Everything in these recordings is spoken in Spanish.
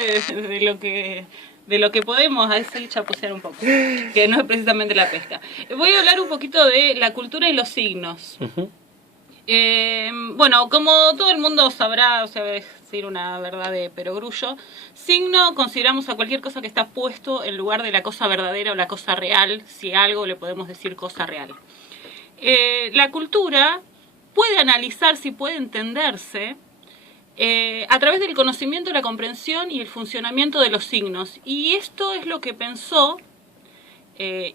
de lo que podemos hacer chapucear un poco, que no es precisamente la pesca. Voy a hablar un poquito de la cultura y los signos. Bueno, como todo el mundo sabrá, o sea, decir una verdad de perogrullo, signo consideramos a cualquier cosa que está puesto en lugar de la cosa verdadera o la cosa real, si algo le podemos decir cosa real. La cultura puede analizarse y puede entenderse a través del conocimiento, la comprensión y el funcionamiento de los signos. Y esto es lo que pensó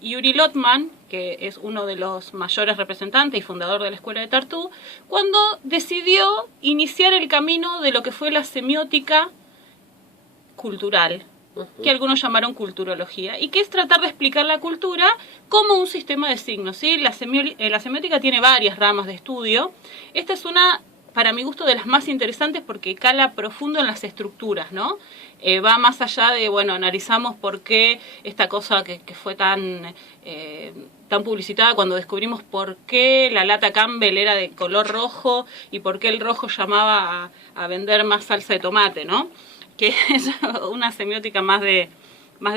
Yuri Lotman, que es uno de los mayores representantes y fundador de la Escuela de Tartu, cuando decidió iniciar el camino de lo que fue la semiótica cultural, que algunos llamaron culturología, y que es tratar de explicar la cultura como un sistema de signos, ¿sí? La semiótica tiene varias ramas de estudio. Esta es una, para mi gusto, de las más interesantes porque cala profundo en las estructuras, ¿no? Va más allá de, bueno, analizamos por qué esta cosa que fue tan publicitada, cuando descubrimos por qué la lata Campbell era de color rojo y por qué el rojo llamaba a vender más salsa de tomate, ¿no? Que es una semiótica más de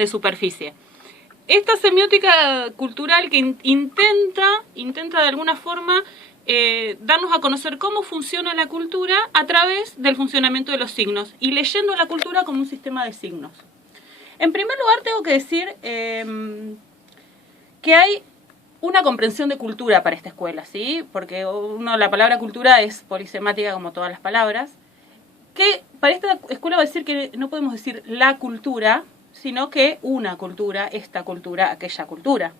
superficie. Esta semiótica cultural que intenta de alguna forma darnos a conocer cómo funciona la cultura a través del funcionamiento de los signos y leyendo la cultura como un sistema de signos. En primer lugar tengo que decir que hay una comprensión de cultura para esta escuela, ¿sí? Porque la palabra cultura es polisemática como todas las palabras, que para esta escuela va a decir que no podemos decir la cultura, sino que una cultura, esta cultura, aquella cultura.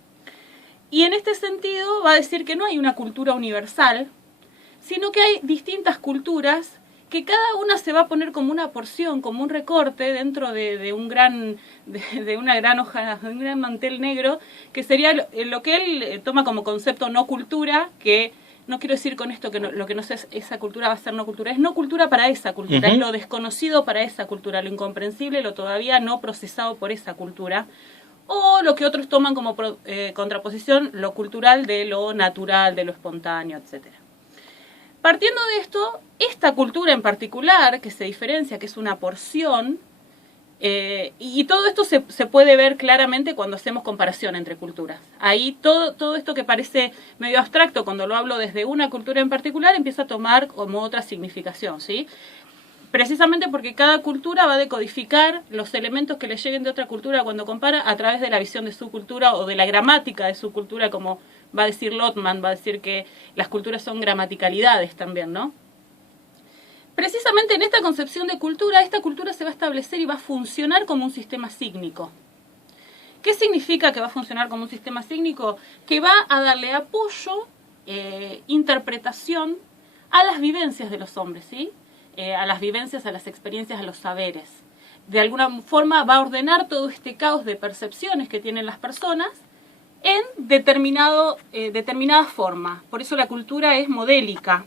Y en este sentido va a decir que no hay una cultura universal, sino que hay distintas culturas que cada una se va a poner como una porción, como un recorte dentro de una gran hoja, de un gran mantel negro, que sería lo que él toma como concepto no cultura, que no quiero decir con esto que lo que no sé, esa cultura va a ser no cultura, es no cultura para esa cultura, es lo desconocido para esa cultura, lo incomprensible, lo todavía no procesado por esa cultura, o lo que otros toman como contraposición, lo cultural de lo natural, de lo espontáneo, etc. Partiendo de esto, esta cultura en particular, que se diferencia, que es una porción, y todo esto se puede ver claramente cuando hacemos comparación entre culturas. Ahí todo esto que parece medio abstracto cuando lo hablo desde una cultura en particular empieza a tomar como otra significación, ¿sí? Precisamente porque cada cultura va a decodificar los elementos que le lleguen de otra cultura cuando compara a través de la visión de su cultura o de la gramática de su cultura, como va a decir Lotman, va a decir que las culturas son gramaticalidades también, ¿no? Precisamente en esta concepción de cultura, esta cultura se va a establecer y va a funcionar como un sistema sígnico. ¿Qué significa que va a funcionar como un sistema sígnico? Que va a darle apoyo, interpretación a las vivencias de los hombres, ¿sí? A las vivencias, a las experiencias, a los saberes. De alguna forma va a ordenar todo este caos de percepciones que tienen las personas en determinada forma. Por eso la cultura es modélica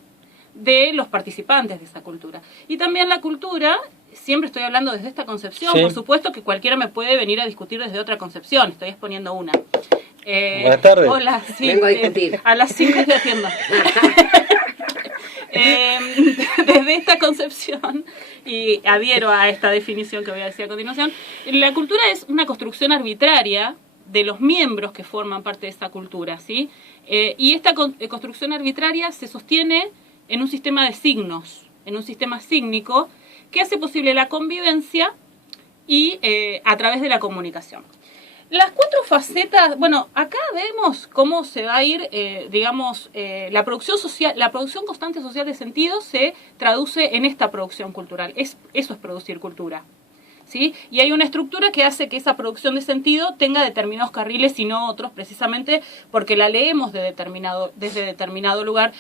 de los participantes de esa cultura. Y también la cultura, siempre estoy hablando desde esta concepción, sí. Por supuesto que cualquiera me puede venir a discutir desde otra concepción, estoy exponiendo una. Buenas tardes. Hola, sí, vengo a discutir. A las 5 estoy haciendo. Desde esta concepción, y adhiero a esta definición que voy a decir a continuación, la cultura es una construcción arbitraria de los miembros que forman parte de esa cultura, ¿sí? Y esta construcción arbitraria se sostiene en un sistema de signos, en un sistema sígnico que hace posible la convivencia y a través de la comunicación. Las 4 facetas, bueno, acá vemos cómo se va a ir, la producción social, la producción constante social de sentido se traduce en esta producción cultural. Eso es producir cultura, ¿sí? Y hay una estructura que hace que esa producción de sentido tenga determinados carriles y no otros, precisamente porque la leemos desde determinado lugar.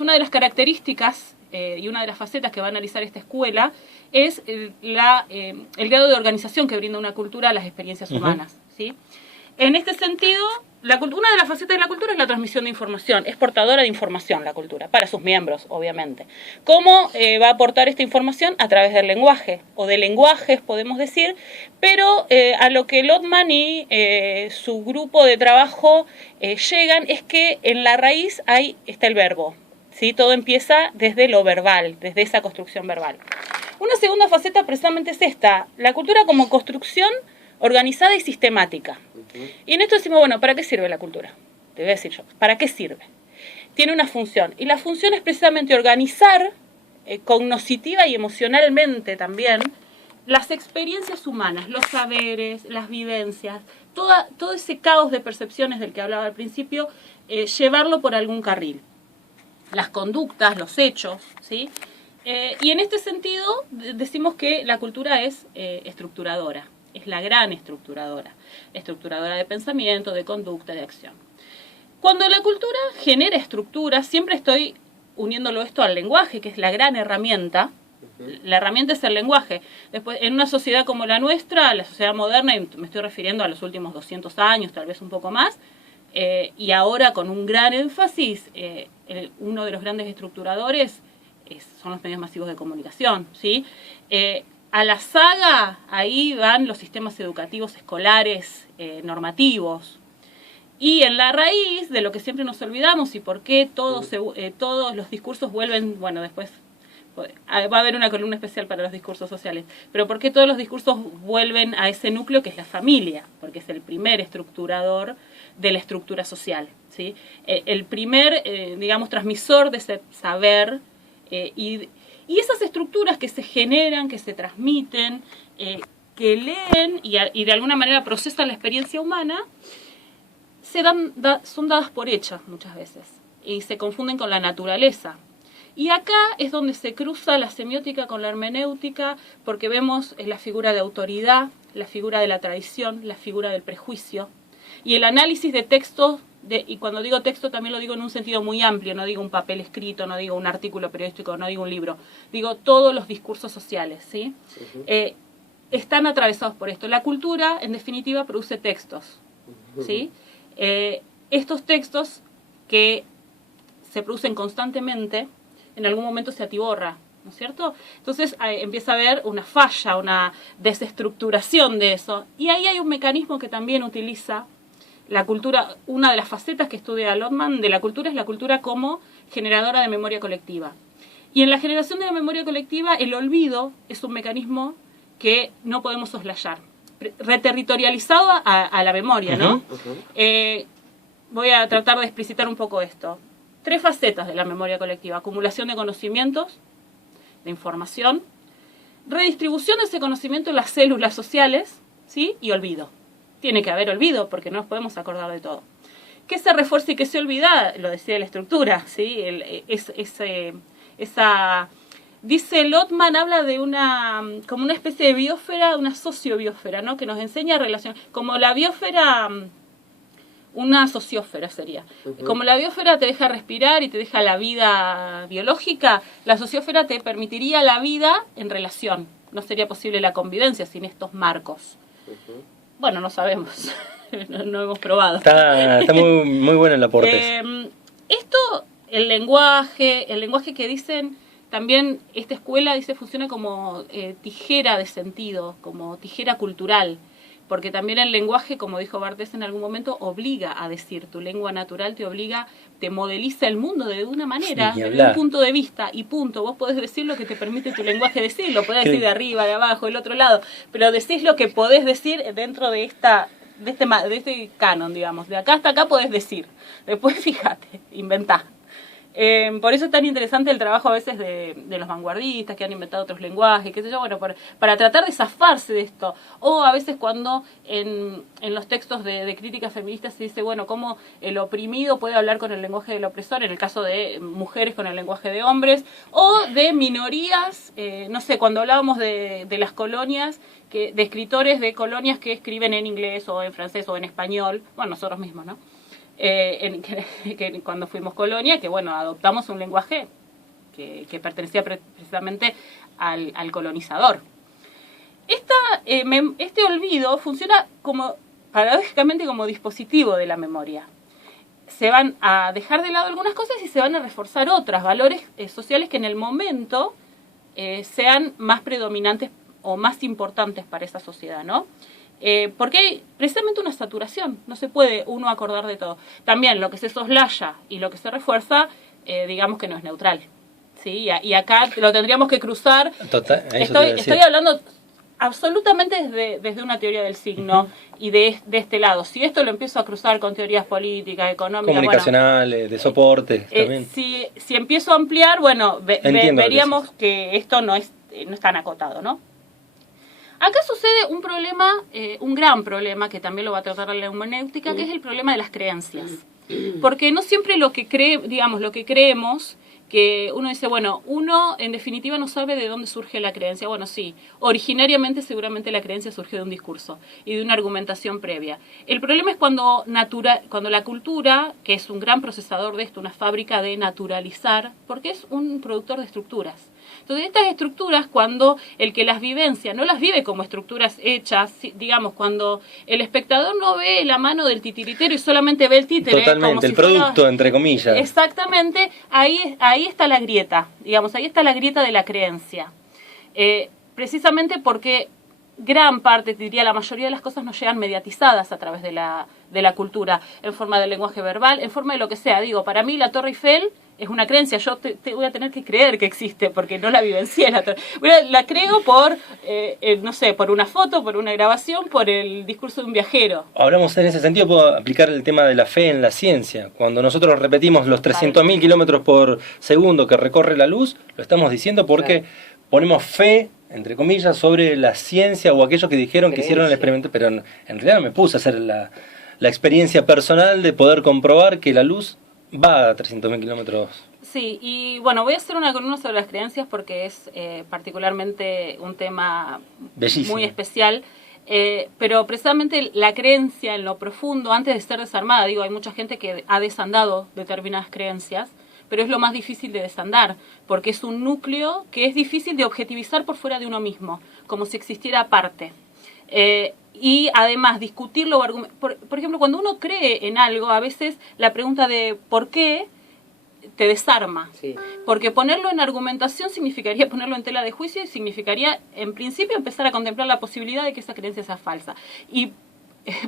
Una de las características y una de las facetas que va a analizar esta escuela es el grado de organización que brinda una cultura a las experiencias humanas, ¿sí? En este sentido, una de las facetas de la cultura es la transmisión de información. Es portadora de información la cultura, para sus miembros, obviamente. ¿Cómo va a aportar esta información? A través del lenguaje, o de lenguajes, podemos decir, pero a lo que Lotman y su grupo de trabajo llegan es que en la raíz está el verbo, ¿sí? Todo empieza desde lo verbal, desde esa construcción verbal. Una segunda faceta precisamente es esta, la cultura como construcción organizada y sistemática. Y en esto decimos, bueno, ¿para qué sirve la cultura? Te voy a decir yo, ¿para qué sirve? Tiene una función, y la función es precisamente organizar, cognitiva y emocionalmente también, las experiencias humanas, los saberes, las vivencias, todo ese caos de percepciones del que hablaba al principio, llevarlo por algún carril. Las conductas, los hechos, ¿sí? Y en este sentido decimos que la cultura es estructuradora, es la gran estructuradora de pensamiento, de conducta, de acción. Cuando la cultura genera estructuras, siempre estoy uniéndolo esto al lenguaje, que es la gran herramienta. La herramienta es el lenguaje. Después, en una sociedad como la nuestra, la sociedad moderna, y me estoy refiriendo a los últimos 200 años, tal vez un poco más, y ahora con un gran énfasis, uno de los grandes estructuradores son los medios masivos de comunicación, ¿sí? A la saga, ahí van los sistemas educativos escolares, normativos. Y en la raíz de lo que siempre nos olvidamos y por qué todos los discursos vuelven, bueno, después va a haber una columna especial para los discursos sociales, pero por qué todos los discursos vuelven a ese núcleo que es la familia, porque es el primer estructurador de la estructura social, ¿sí? El primer, digamos, transmisor de ese saber y esas estructuras que se generan, que se transmiten, que leen y de alguna manera procesan la experiencia humana, son dadas por hechas muchas veces y se confunden con la naturaleza. Y acá es donde se cruza la semiótica con la hermenéutica, porque vemos la figura de autoridad, la figura de la tradición, la figura del prejuicio. Y el análisis de textos, y cuando digo texto también lo digo en un sentido muy amplio, no digo un papel escrito, no digo un artículo periodístico, no digo un libro, digo todos los discursos sociales, ¿sí? Están atravesados por esto. La cultura, en definitiva, produce textos, ¿sí? Estos textos que se producen constantemente, en algún momento se atiborra, ¿no es cierto? Entonces empieza a haber una falla, una desestructuración de eso. Y ahí hay un mecanismo que también utiliza la cultura. Una de las facetas que estudia Lotman de la cultura es la cultura como generadora de memoria colectiva. Y en la generación de la memoria colectiva, el olvido es un mecanismo que no podemos soslayar. Reterritorializado a la memoria, ¿no? Voy a tratar de explicitar un poco esto. 3 facetas de la memoria colectiva: acumulación de conocimientos, de información, redistribución de ese conocimiento en las células sociales, ¿sí? Y olvido. Tiene que haber olvido porque no nos podemos acordar de todo. ¿Qué se refuerza y qué se olvida? Lo decía la estructura, ¿sí? Dice Lotman, habla de como una especie de biosfera, una sociobiosfera, ¿no? Que nos enseña a relacionar, como la biosfera, una sociósfera sería. Como la biosfera te deja respirar y te deja la vida biológica, la sociósfera te permitiría la vida en relación. No sería posible la convivencia sin estos marcos. Bueno, no sabemos, no hemos probado. Está muy, muy bueno el aporte. Esto, el lenguaje que dicen, también esta escuela dice funciona como tijera de sentido, como tijera cultural. Porque también el lenguaje, como dijo Barthes en algún momento, obliga a decir. Tu lengua natural te obliga, te modeliza el mundo de una manera, desde un punto de vista, y punto. Vos podés decir lo que te permite tu lenguaje decirlo. Podés decir de arriba, de abajo, del otro lado. Pero decís lo que podés decir dentro de este canon, digamos. De acá hasta acá podés decir. Después, fíjate, inventá. Por eso es tan interesante el trabajo a veces de los vanguardistas que han inventado otros lenguajes, qué sé yo, bueno, para tratar de zafarse de esto. O a veces cuando en los textos de críticas feministas se dice, bueno, cómo el oprimido puede hablar con el lenguaje del opresor, en el caso de mujeres con el lenguaje de hombres, o de minorías, no sé, cuando hablábamos de las colonias, de escritores de colonias que escriben en inglés o en francés o en español, bueno, nosotros mismos, ¿no? Que cuando fuimos colonia, que bueno, adoptamos un lenguaje que pertenecía precisamente al colonizador. Este olvido funciona paradójicamente como dispositivo de la memoria. Se van a dejar de lado algunas cosas y se van a reforzar otras, valores sociales que en el momento sean más predominantes o más importantes para esa sociedad, ¿no? Porque hay precisamente una saturación, no se puede uno acordar de todo. También lo que se soslaya y lo que se refuerza, digamos que no es neutral, ¿sí? Y acá lo tendríamos que cruzar. Total, estoy hablando absolutamente desde una teoría del signo y de este lado. Si esto lo empiezo a cruzar con teorías políticas, económicas, comunicacionales, de soporte también. Si empiezo a ampliar, bueno, veríamos que esto no es tan acotado, ¿no? Acá sucede un problema, un gran problema, que también lo va a tratar la hermenéutica, que es el problema de las creencias. Porque no siempre lo que creemos, que uno dice, bueno, uno en definitiva no sabe de dónde surge la creencia. Bueno, sí, originariamente seguramente la creencia surgió de un discurso y de una argumentación previa. El problema es cuando la cultura, que es un gran procesador de esto, una fábrica de naturalizar, porque es un productor de estructuras. Entonces, estas estructuras, cuando el que las vivencia no las vive como estructuras hechas, digamos, cuando el espectador no ve la mano del titiritero y solamente ve el títere. Totalmente, como si el producto, entre comillas. Exactamente, ahí está la grieta, digamos, ahí está la grieta de la creencia. Precisamente porque gran parte, diría la mayoría de las cosas, nos llegan mediatizadas a través de la cultura, en forma de lenguaje verbal, en forma de lo que sea. Digo, para mí la Torre Eiffel es una creencia, yo te voy a tener que creer que existe, porque no la vivencié la Torre. La creo por, no sé, por una foto, por una grabación, por el discurso de un viajero. Hablamos en ese sentido, puedo aplicar el tema de la fe en la ciencia. Cuando nosotros repetimos los 300.000 kilómetros por segundo que recorre la luz, lo estamos diciendo porque ponemos fe, entre comillas, sobre la ciencia o aquellos que dijeron que hicieron el experimento, pero en realidad me puse a hacer la experiencia personal de poder comprobar que la luz va a 300.000 kilómetros. Sí, y bueno, voy a hacer una columna sobre las creencias porque es particularmente un tema bellísimo, muy especial. Pero precisamente la creencia en lo profundo, antes de ser desarmada, digo, hay mucha gente que ha desandado determinadas creencias, pero es lo más difícil de desandar, porque es un núcleo que es difícil de objetivizar por fuera de uno mismo, como si existiera aparte. Y además discutirlo, por ejemplo, cuando uno cree en algo, a veces la pregunta de ¿por qué? Te desarma. Sí. Porque ponerlo en argumentación significaría ponerlo en tela de juicio y significaría, en principio, empezar a contemplar la posibilidad de que esa creencia sea falsa. Y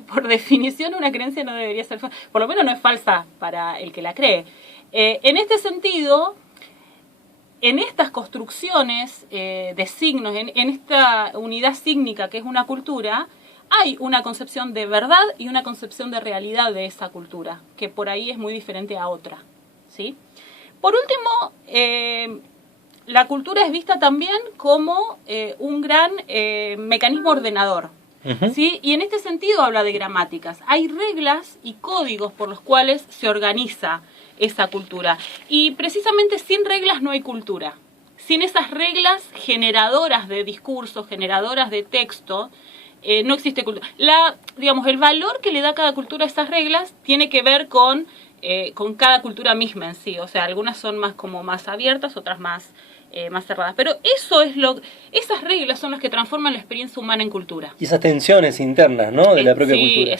por definición una creencia no debería ser falsa, por lo menos no es falsa para el que la cree. En este sentido, en estas construcciones de signos, en esta unidad sígnica que es una cultura, hay una concepción de verdad y una concepción de realidad de esa cultura, que por ahí es muy diferente a otra, ¿sí? Por último, la cultura es vista también como un gran mecanismo ordenador, ¿sí? Y en este sentido habla de gramáticas. Hay reglas y códigos por los cuales se organiza esa cultura. Y precisamente sin reglas no hay cultura. Sin esas reglas generadoras de discurso, generadoras de texto, no existe cultura. Digamos, el valor que le da cada cultura a esas reglas tiene que ver con cada cultura misma en sí. O sea, algunas son más abiertas, otras más cerradas. Pero esas reglas son las que transforman la experiencia humana en cultura. Y esas tensiones internas, ¿no? De la propia cultura. Sí,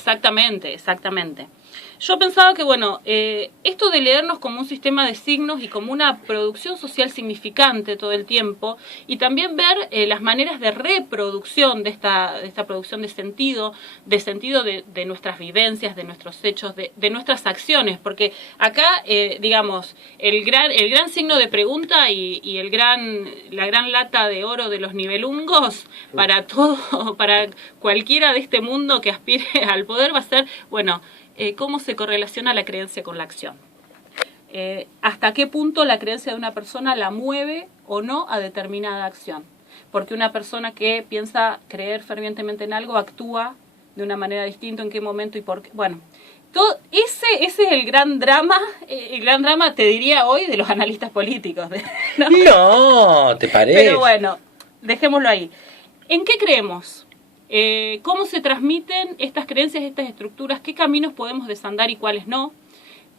exactamente. Yo pensaba que, bueno, esto de leernos como un sistema de signos y como una producción social significante todo el tiempo, y también ver las maneras de reproducción de esta producción de sentido de nuestras vivencias, de nuestros hechos, de nuestras acciones, porque acá, digamos, el gran signo de pregunta y la gran lata de oro de los nivelungos para cualquiera de este mundo que aspire al poder va a ser, bueno, cómo se correlaciona la creencia con la acción. Hasta qué punto la creencia de una persona la mueve o no a determinada acción. Porque una persona que piensa creer fervientemente en algo actúa de una manera distinta, en qué momento y por qué. Bueno, ese es el gran drama, te diría hoy, de los analistas políticos. No, ¿te parece? Pero bueno, dejémoslo ahí. ¿En qué creemos? ¿Cómo se transmiten estas creencias, estas estructuras? ¿Qué caminos podemos desandar y cuáles no?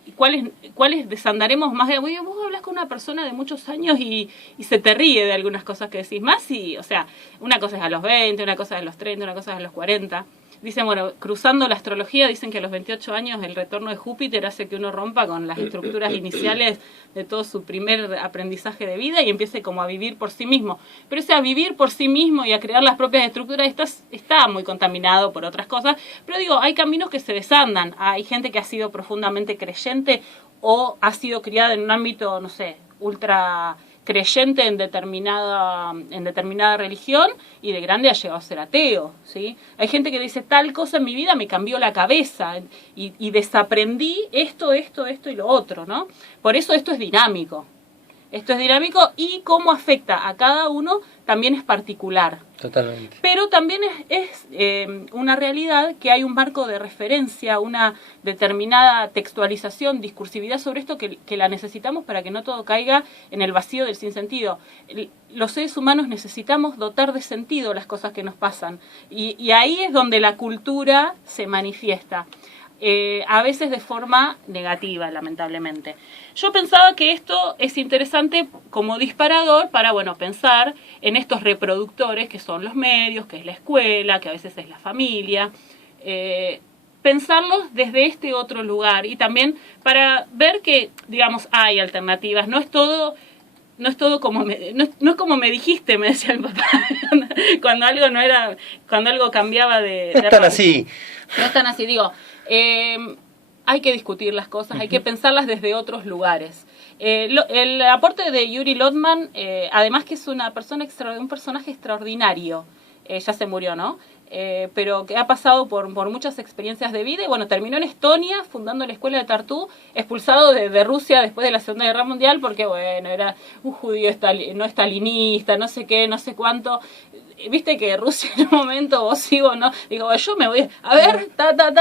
¿Y cuáles desandaremos más? Vos hablas con una persona de muchos años y se te ríe de algunas cosas que decís. O sea, una cosa es a los 20, una cosa es a los 30, una cosa es a los 40. Dicen, bueno, cruzando la astrología, dicen que a los 28 años el retorno de Júpiter hace que uno rompa con las estructuras iniciales de todo su primer aprendizaje de vida y empiece como a vivir por sí mismo. Pero ese a vivir por sí mismo y a crear las propias estructuras está muy contaminado por otras cosas. Pero digo, hay caminos que se desandan. Hay gente que ha sido profundamente creyente o ha sido criada en un ámbito, no sé, ultra creyente en determinada religión y de grande ha llegado a ser ateo, ¿sí? Hay gente que dice tal cosa en mi vida me cambió la cabeza y desaprendí esto y lo otro, ¿no? Por eso esto es dinámico. Esto es dinámico y cómo afecta a cada uno también es particular. Totalmente. Pero también es una realidad que hay un marco de referencia, una determinada textualización, discursividad sobre esto que la necesitamos para que no todo caiga en el vacío del sinsentido. Los seres humanos necesitamos dotar de sentido las cosas que nos pasan y ahí es donde la cultura se manifiesta. A veces de forma negativa, lamentablemente. Yo pensaba que esto es interesante como disparador para, bueno, pensar en estos reproductores que son los medios, que es la escuela, que a veces es la familia, pensarlos desde este otro lugar y también para ver que, digamos, hay alternativas, no es todo como no es como me dijiste, me decía mi papá, cuando algo cambiaba de no están así. No están así, digo, hay que discutir las cosas, hay que pensarlas desde otros lugares. El aporte de Yuri Lotman, además que es un personaje extraordinario, ya se murió, ¿no? Pero que ha pasado por muchas experiencias de vida y bueno, terminó en Estonia fundando la escuela de Tartu, expulsado de Rusia después de la Segunda Guerra Mundial porque bueno, era un judío no estalinista, no sé qué, no sé cuánto. Viste que Rusia en un momento vos sigo, ¿no? Digo, yo me voy a ver,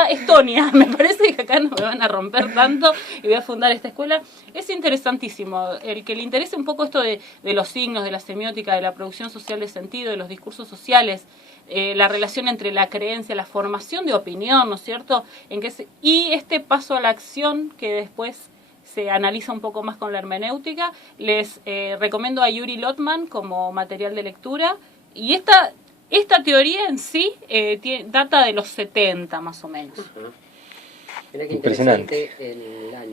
Estonia, me parece que acá no me van a romper tanto y voy a fundar esta escuela. Es interesantísimo, el que le interese un poco esto de los signos, de la semiótica, de la producción social de sentido, de los discursos sociales, la relación entre la creencia, la formación de opinión, ¿no es cierto? Y este paso a la acción que después se analiza un poco más con la hermenéutica. Les recomiendo a Yuri Lotman como material de lectura. Y esta teoría en sí data de los 70 más o menos. Mira qué interesante el año.